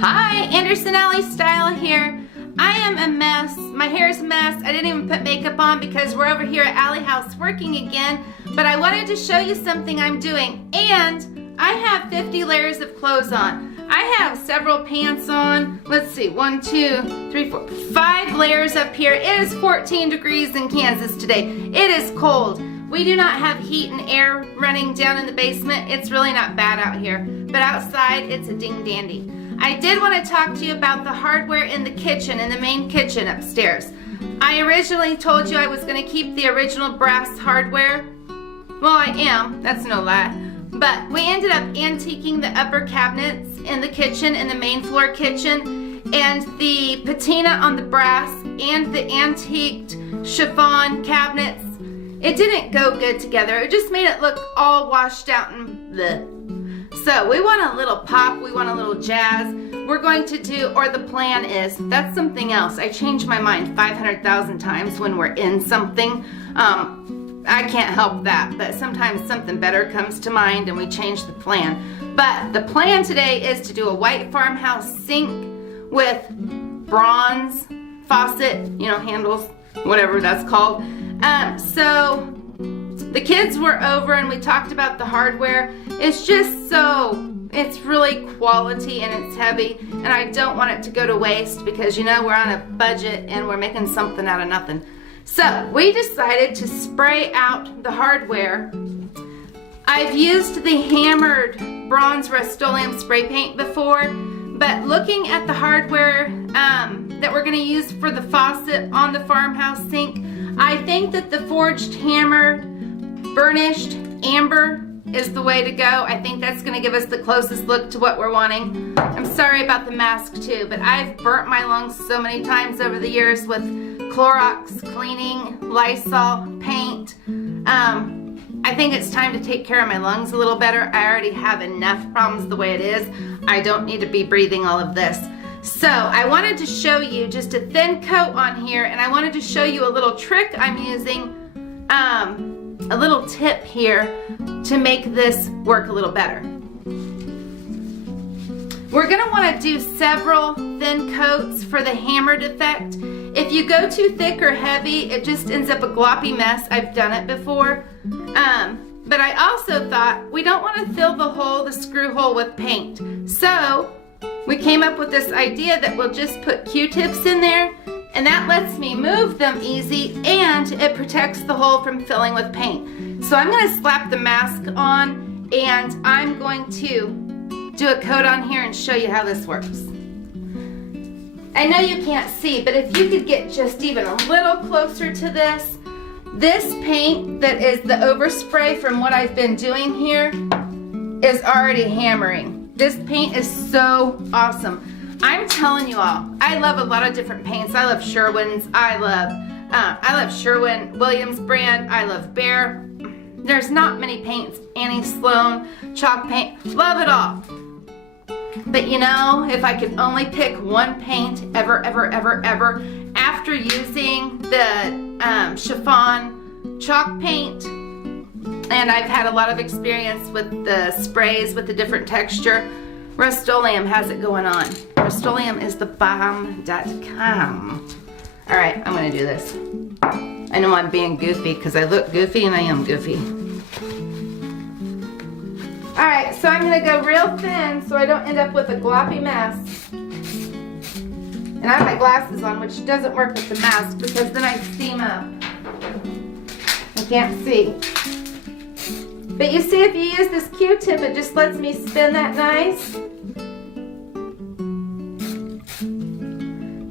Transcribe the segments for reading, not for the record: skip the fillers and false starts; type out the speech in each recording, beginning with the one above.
Hi, andersonalleystyle here. I am a mess. My hair is a mess. I didn't even put makeup on because we're over here at Alley House working again. But I wanted to show you something I'm doing. And I have 50 layers of clothes on. I have several pants on. Let's see, 1, 2, 3, 4, 5 layers up here. It is 14 degrees in Kansas today. It is cold. We do not have heat and air running down in the basement. It's really not bad out here. But outside, it's a ding dandy. I did want to talk to you about the hardware in the kitchen, in the main kitchen upstairs. I originally told you I was going to keep the original brass hardware. Well, I am. That's no lie. But we ended up antiquing the upper cabinets in the kitchen, in the main floor kitchen, and the patina on the brass and the antiqued chiffon cabinets. It didn't go good together. It just made it look all washed out and bleh. So we want a little pop, we want a little jazz. We're going to do, or the plan is, that's something else. I change my mind 500,000 times when we're in something. I can't help that, but sometimes something better comes to mind and we change the plan. But the plan today is to do a white farmhouse sink with bronze faucet, you know, handles, whatever that's called. So the kids were over and we talked about the hardware. It's just it's really quality and it's heavy, and I don't want it to go to waste because, you know, we're on a budget and we're making something out of nothing. So we decided to spray out the hardware. I've used the hammered bronze Rust-Oleum spray paint before, but looking at the hardware that we're going to use for the faucet on the farmhouse sink, I think that the forged hammered burnished amber is the way to go. I think that's going to give us the closest look to what we're wanting. I'm sorry about the mask too, but I've burnt my lungs so many times over the years with Clorox cleaning, Lysol paint. I think it's time to take care of my lungs a little better. I already have enough problems the way it is. I don't need to be breathing all of this. So I wanted to show you just a thin coat on here, and I wanted to show you a little trick I'm using, a little tip here to make this work a little better. We're going to want to do several thin coats for the hammered effect. If you go too thick or heavy, it just ends up a gloppy mess. I've done it before. But I also thought we don't want to fill the screw hole with paint. So we came up with this idea that we'll just put Q-tips in there, and that lets me move them easy, and it protects the hole from filling with paint. So I'm going to slap the mask on, and I'm going to do a coat on here and show you how this works. I know you can't see, but if you could get just even a little closer to this paint that is the overspray from what I've been doing here is already hammering. This paint is so awesome. I'm telling you all, I love a lot of different paints. I love Sherwin's. I love Sherwin Williams brand. I love Behr. There's not many paints. Annie Sloan, chalk paint, love it all. But you know, if I could only pick one paint ever, after using the chiffon chalk paint, and I've had a lot of experience with the sprays with the different texture, Rust-Oleum has it going on. Rust-Oleum is the bomb.com. All right, I'm gonna do this. I know I'm being goofy because I look goofy and I am goofy. All right, so I'm gonna go real thin so I don't end up with a gloppy mess. And I have my glasses on, which doesn't work with the mask because then I steam up. I can't see. But you see, if you use this Q-tip, it just lets me spin that nice.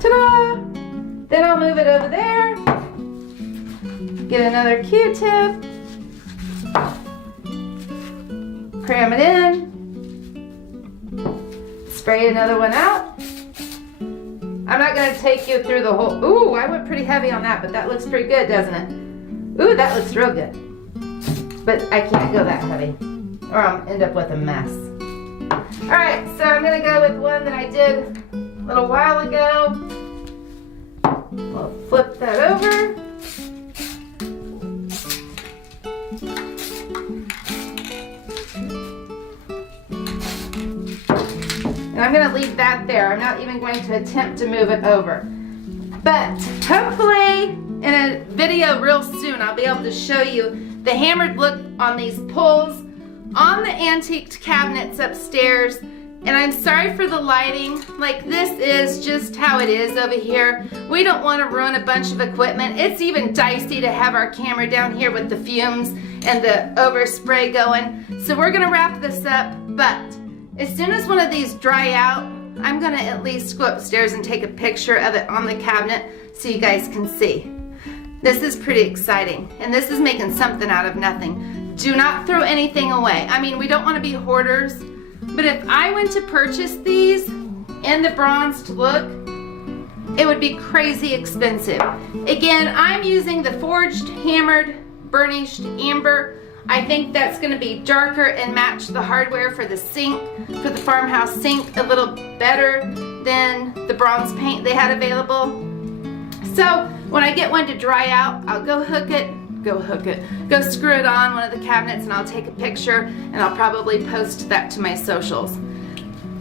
Ta-da! Then I'll move it over there. Get another Q-tip. Cram it in. Spray another one out. I'm not going to take you through the whole... Ooh, I went pretty heavy on that, but that looks pretty good, doesn't it? Ooh, that looks real good. But I can't go that heavy, or I'll end up with a mess. Alright, so I'm going to go with one that I did a little while ago. We'll flip that over. And I'm going to leave that there. I'm not even going to attempt to move it over. But hopefully in a video real soon I'll be able to show you the hammered look on these pulls on the antiqued cabinets upstairs. And I'm sorry for the lighting. Like, this is just how it is over here. We don't want to ruin a bunch of equipment. It's even dicey to have our camera down here with the fumes and the overspray going. So we're going to wrap this up, but as soon as one of these dry out, I'm going to at least go upstairs and take a picture of it on the cabinet so you guys can see. This is pretty exciting, and this is making something out of nothing. Do not throw anything away. I mean, we don't want to be hoarders, but if I went to purchase these in the bronzed look, it would be crazy expensive. Again, I'm using the forged, hammered, burnished amber. I think that's going to be darker and match the hardware for the sink, for the Farmhouse sink, a little better than the bronze paint they had available. So when I get one to dry out, I'll go screw it on one of the cabinets, and I'll take a picture, and I'll probably post that to my socials.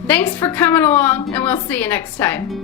Thanks for coming along, and we'll see you next time.